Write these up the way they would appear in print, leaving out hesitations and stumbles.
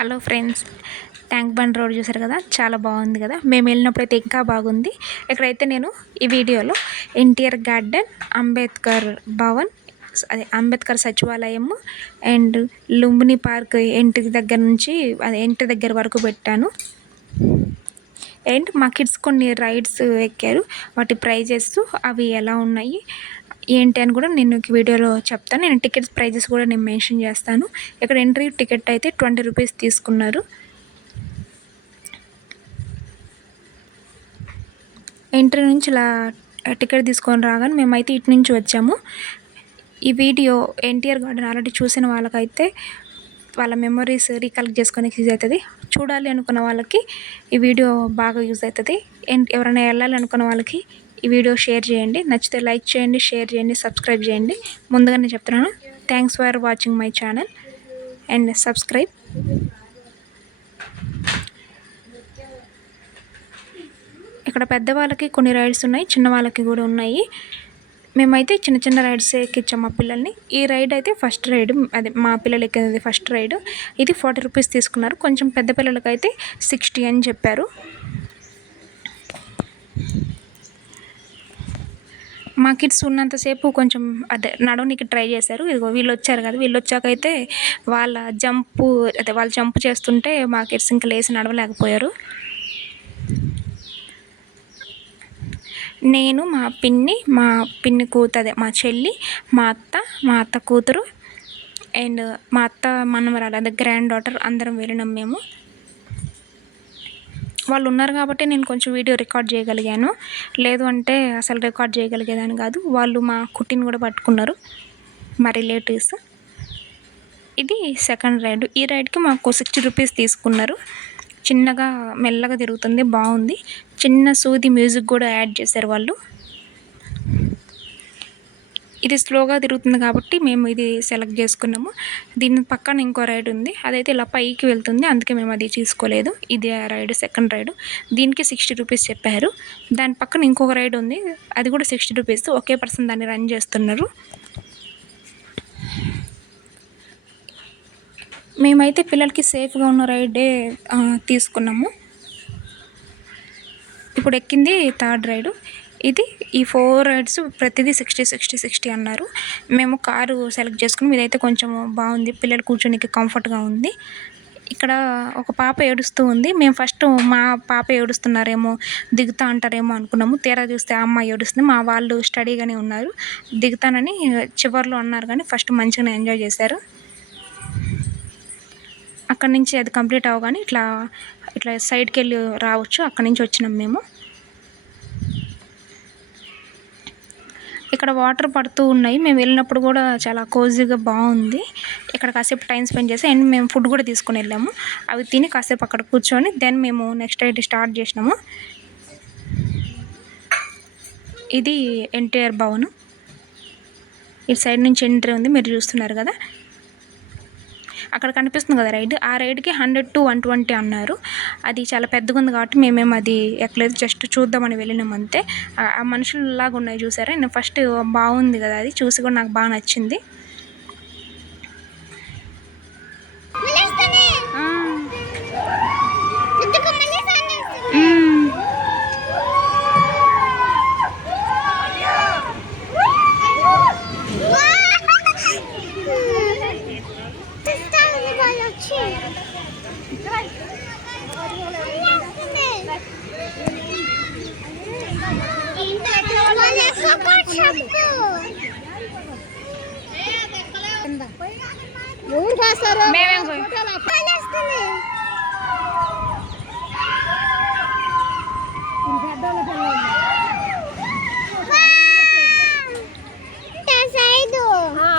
Hello friends, tank bund road చూసారు కదా, చాలా బాగుంది కదా. మేము వెళ్ళినప్పుడైతే ఇంకా బాగుంది. ఇక్కడైతే నేను ఈ వీడియోలో ఎన్టీఆర్ గార్డెన్, అంబేద్కర్ భవన్, అదే అంబేద్కర్ సచివాలయం అండ్ లుంబిని పార్క్ ఇంటి దగ్గర నుంచి అదే ఇంటి దగ్గర వరకు పెట్టాను. అండ్ మా కిడ్స్ కొన్ని రైడ్స్ ఎక్కారు, వాటి ప్రైజెస్ అవి ఎలా ఉన్నాయి ఏంటి అని కూడా నేను వీడియోలో చెప్తాను. నేను టికెట్స్ ప్రైజెస్ కూడా నేను మెన్షన్ చేస్తాను. ఇక్కడ ఎంట్రీ టికెట్ అయితే 20 రూపీస్ తీసుకున్నారు. ఎంట్రీ నుంచి ఇలా టికెట్ తీసుకొని రాగానే మేమైతే ఇటు నుంచి వచ్చాము. ఈ వీడియో ఎన్టీఆర్ గార్డెన్ ఆల్రెడీ చూసిన వాళ్ళకైతే వాళ్ళ మెమరీస్ రీకలెక్ట్ చేసుకోనికి యూజ్ అవుతుంది. చూడాలి అనుకున్న వాళ్ళకి ఈ వీడియో బాగా యూజ్ అవుతుంది. అండ్ ఎవరైనా వెళ్ళాలి అనుకున్న వాళ్ళకి ఈ వీడియో షేర్ చేయండి. నచ్చితే లైక్ చేయండి, షేర్ చేయండి, సబ్స్క్రైబ్ చేయండి. ముందుగా నేను చెప్తున్నాను, thanks for watching my channel and subscribe. ఇక్కడ పెద్దవాళ్ళకి కొన్ని రైడ్స్ ఉన్నాయి, చిన్న వాళ్ళకి కూడా ఉన్నాయి. మేమైతే చిన్న చిన్న రైడ్స్ ఎక్కించాం మా పిల్లల్ని. ఈ రైడ్ అయితే ఫస్ట్ రైడ్, అదే మా పిల్లలు ఎక్కింది ఫస్ట్ రైడ్. ఇది 40 రూపీస్ తీసుకున్నారు. కొంచెం పెద్ద పిల్లలకైతే 60 అని చెప్పారు. మా కిడ్స్ ఉన్నంతసేపు కొంచెం అదే నడవనికి ట్రై చేశారు. ఇదిగో వీళ్ళు వచ్చారు కదా, వీళ్ళు వచ్చాకైతే వాళ్ళు జంప్ చేస్తుంటే మా కిడ్స్ ఇంకా లేచి నడవలేకపోయారు. నేను, మా పిన్ని కూతురు, మా చెల్లి, మా అత్త కూతురు అండ్ మా అత్త మనవరాలు, అదే గ్రాండ్ డాటర్ అందరం వెళ్ళినాం మేము. వాళ్ళు ఉన్నారు కాబట్టి నేను కొంచెం వీడియో రికార్డ్ చేయగలిగాను, లేదు అంటే అసలు రికార్డ్ చేయగలిగేదాన్ని కాదు. వాళ్ళు మా కుట్టిని కూడా పట్టుకున్నారు, మా రిలేటివ్స్. ఇది సెకండ్ రైడ్. ఈ రైడ్కి మాకు 60 రూపీస్ తీసుకున్నారు. చిన్నగా మెల్లగా తిరుగుతుంది, బాగుంది. చిన్న సూది మ్యూజిక్ కూడా యాడ్ చేశారు వాళ్ళు. ఇది స్లోగా తిరుగుతుంది కాబట్టి మేము ఇది సెలెక్ట్ చేసుకున్నాము. దీని పక్కన ఇంకో రైడ్ ఉంది, అదైతే ఇలా పైకి వెళ్తుంది, అందుకే మేము అది తీసుకోలేదు. ఇది ఆ రైడ్, సెకండ్ రైడ్. దీనికి 60 రూపీస్ చెప్పారు. దాని పక్కన ఇంకొక రైడ్ ఉంది, అది కూడా 60 రూపీస్. ఒకే పర్సన్ దాన్ని రన్ చేస్తున్నారు. మేమైతే పిల్లలకి సేఫ్గా ఉన్న రైడే తీసుకున్నాము. ఇప్పుడు ఎక్కింది థర్డ్ రైడు. ఈ 4 రైడ్స్ ప్రతిదీ 60 అన్నారు. మేము కారు సెలెక్ట్ చేసుకున్నాం. ఇదైతే కొంచెం బాగుంది, పిల్లలు కూర్చోనికి కంఫర్ట్గా ఉంది. ఇక్కడ ఒక పాప ఏడుస్తూ ఉంది. మేము ఫస్ట్ మా పాప ఏడుస్తున్నారేమో, దిగుతా అంటారేమో అనుకున్నాము. తీరా చూస్తే ఆ అమ్మాయి ఏడుస్తుంది. మా వాళ్ళు స్టడీగానే ఉన్నారు, దిగుతానని చివర్లో అన్నారు, కానీ ఫస్ట్ మంచిగానే ఎంజాయ్ చేశారు. అక్కడి నుంచి అది కంప్లీట్ అవ్వగానే ఇట్లా సైడ్కి వెళ్ళి రావచ్చు. అక్కడి నుంచి వచ్చినాం మేము. ఇక్కడ వాటర్ పడుతూ ఉన్నాయి. మేము వెళ్ళినప్పుడు కూడా చాలా కోజీగా బాగుంది. ఇక్కడ కాసేపు టైం స్పెండ్ చేసి అండ్ మేము ఫుడ్ కూడా తీసుకొని వెళ్ళాము. అవి తిని కాసేపు అక్కడ కూర్చొని దెన్ మేము నెక్స్ట్ రైడ్ స్టార్ట్ చేసినాము. ఇది ఎన్టీఆర్ భవన్. ఇటు సైడ్ నుంచి ఎంట్రీ ఉంది, మీరు చూస్తున్నారు కదా. అక్కడ కనిపిస్తుంది కదా రైడ్, ఆ రైడ్కి 100 to 120 అన్నారు. అది చాలా పెద్దగా ఉంది కాబట్టి మేమేం అది ఎక్కలేదు, జస్ట్ చూద్దామని వెళ్ళినాం అంతే. ఆ మనుషులలాగా ఉన్నాయి చూసారా. నేను ఫస్ట్ బాగుంది కదా, అది చూసి కూడా నాకు బాగా నచ్చింది.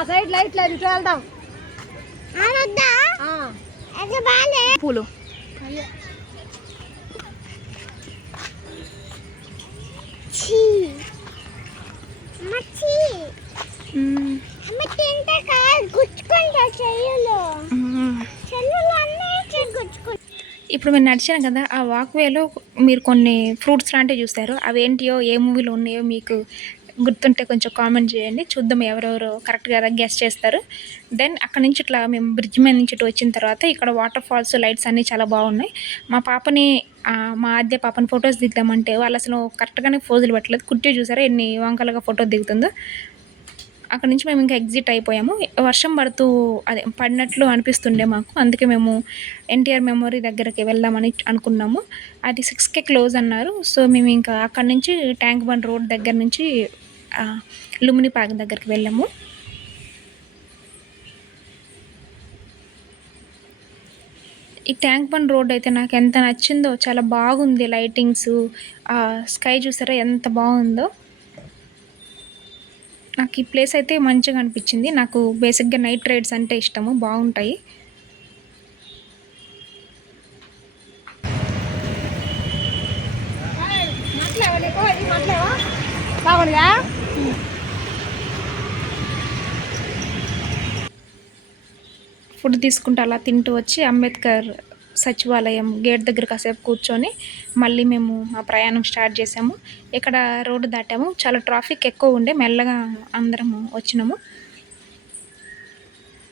సైడ్ లైట్ లేదు, ఇటు వెళ్దాం. పూలు ఇప్పుడు మీరు నడిచాను కదా, ఆ వాక్వేలో మీరు కొన్ని ఫ్రూట్స్ లాంటివి చూస్తారు. అవేంటియో, ఏ మూవీలో ఉన్నాయో మీకు గుర్తుంటే కొంచెం కామెంట్ చేయండి. చూద్దాం ఎవరెవరు కరెక్ట్‌గా గెస్ చేస్తారు. దెన్ అక్కడి నుంచి ఇట్లా మేము బ్రిడ్జ్ మీద నుంచి ఇటు వచ్చిన తర్వాత ఇక్కడ వాటర్ ఫాల్స్, లైట్స్ అన్నీ చాలా బాగున్నాయి. మా ఆద్య పాపని ఫోటోస్ దిద్దామంటే వాళ్ళసలు కరెక్ట్‌గానే పోజులు పెట్టలేదు. కుట్టి చూసారా ఎన్ని వంకలుగా ఫోటో దిగుతుందో. అక్కడి నుంచి మేము ఇంకా ఎగ్జిట్ అయిపోయాము. వర్షం పడినట్లు అనిపిస్తుండే మాకు. అందుకే మేము ఎన్టీఆర్ మెమోరీ దగ్గరికి వెళ్దామని అనుకున్నాము. అది 6కే క్లోజ్ అన్నారు. సో, మేము ఇంకా అక్కడి నుంచి ట్యాంక్ బండ్ రోడ్ దగ్గర నుంచి లుంబిని పార్క్ దగ్గరికి వెళ్ళాము. ఈ ట్యాంక్ బండ్ రోడ్ అయితే నాకు ఎంత నచ్చిందో, చాలా బాగుంది. లైటింగ్స్, స్కై చూసారా ఎంత బాగుందో. నాకు ఈ ప్లేస్ అయితే మంచిగా అనిపించింది. నాకు బేసిక్‌గా నైట్ రైడ్స్ అంటే ఇష్టము, బాగుంటాయి. ఫుడ్ తీసుకుంటూ అలా తింటూ వచ్చి అంబేద్కర్ సచివాలయం గేట్ దగ్గర కాసేపు కూర్చొని మళ్ళీ మేము మా ప్రయాణం స్టార్ట్ చేసాము. ఇక్కడ రోడ్డు దాటాము. చాలా ట్రాఫిక్ ఎక్కువ ఉండే, మెల్లగా అందరము వచ్చినాము.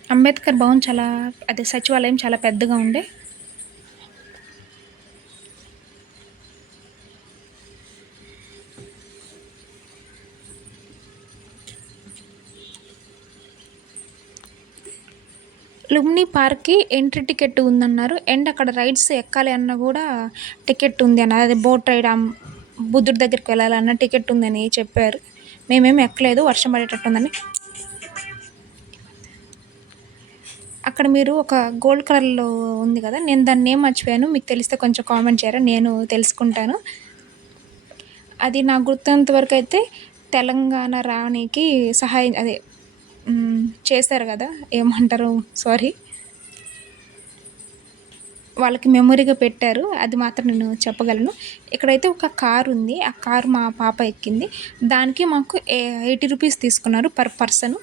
అంబేద్కర్ భవన్ సచివాలయం చాలా పెద్దగా ఉండే. లుంబిని పార్క్‌కి ఎంట్రీ టికెట్ ఉందన్నారు. అండ్ అక్కడ రైడ్స్ ఎక్కాలి అన్నా కూడా టికెట్ ఉంది అన్నారు. అదే బోట్ రైడ్, బుద్ధుడి దగ్గరికి వెళ్ళాలన్నా టికెట్ ఉందని చెప్పారు. మేమేమి ఎక్కలేదు, వర్షం పడేటట్టుందని. అక్కడ మీరు ఒక గోల్డ్ కలర్‌లో ఉంది కదా, నేను దాని నేమ్ మర్చిపోయాను. మీకు తెలిస్తే కొంచెం కామెంట్ చేయరా, నేను తెలుసుకుంటాను. అది నాకు గుర్తున్నంత వరకు అయితే తెలంగాణ రానీకి సహాయం చేశారు కదా, ఏమంటారు, సారీ, వాళ్ళకి మెమొరీగా పెట్టారు. అది మాత్రం నేను చెప్పగలను. ఇక్కడైతే ఒక కారు ఉంది. ఆ కారు మా పాప ఎక్కింది. దానికి మాకు 80 రూపీస్ తీసుకున్నారు పర్ పర్సన్.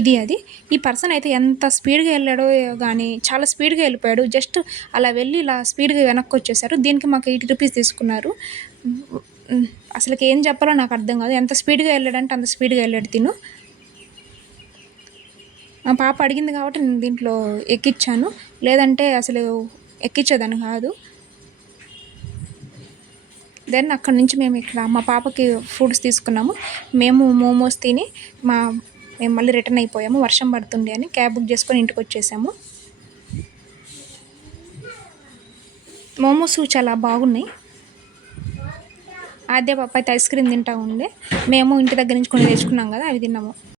అది. ఈ పర్సన్ అయితే ఎంత స్పీడ్‌గా వెళ్ళాడో గానీ, చాలా స్పీడ్‌గా వెళ్ళిపోయాడు. జస్ట్ అలా వెళ్ళి ఇలా స్పీడ్‌గా వెనక్కి వచ్చేసారు. దీనికి మాకు 80 రూపీస్ తీసుకున్నారు. అసలుకి ఏం చెప్పాలో నాకు అర్థం కాదు. ఎంత స్పీడ్‌గా వెళ్ళాడంటే అంత స్పీడ్‌గా వెళ్ళాడు తిను. మా పాప అడిగింది కాబట్టి నేను దీంట్లో ఎక్కించాను. లేదంటే అసలు ఎక్కించేదాన్ని కాదు. దెన్ అక్కడి నుంచి మేము ఇక్కడ మా పాపకి ఫుడ్స్ తీసుకున్నాము. మేము మోమోస్ తిని మేము మళ్ళీ రిటర్న్ అయిపోయాము. వర్షం పడుతుండే అని క్యాబ్ బుక్ చేసుకొని ఇంటికి వచ్చేసాము. మోమోస్ చాలా బాగున్నాయి. ఆద్య పాప అయితే ఐస్ క్రీమ్ తింటా ఉండే. మేము ఇంటి దగ్గర నుంచి కొన్ని తెచ్చుకున్నాం కదా, అవి తిన్నాము.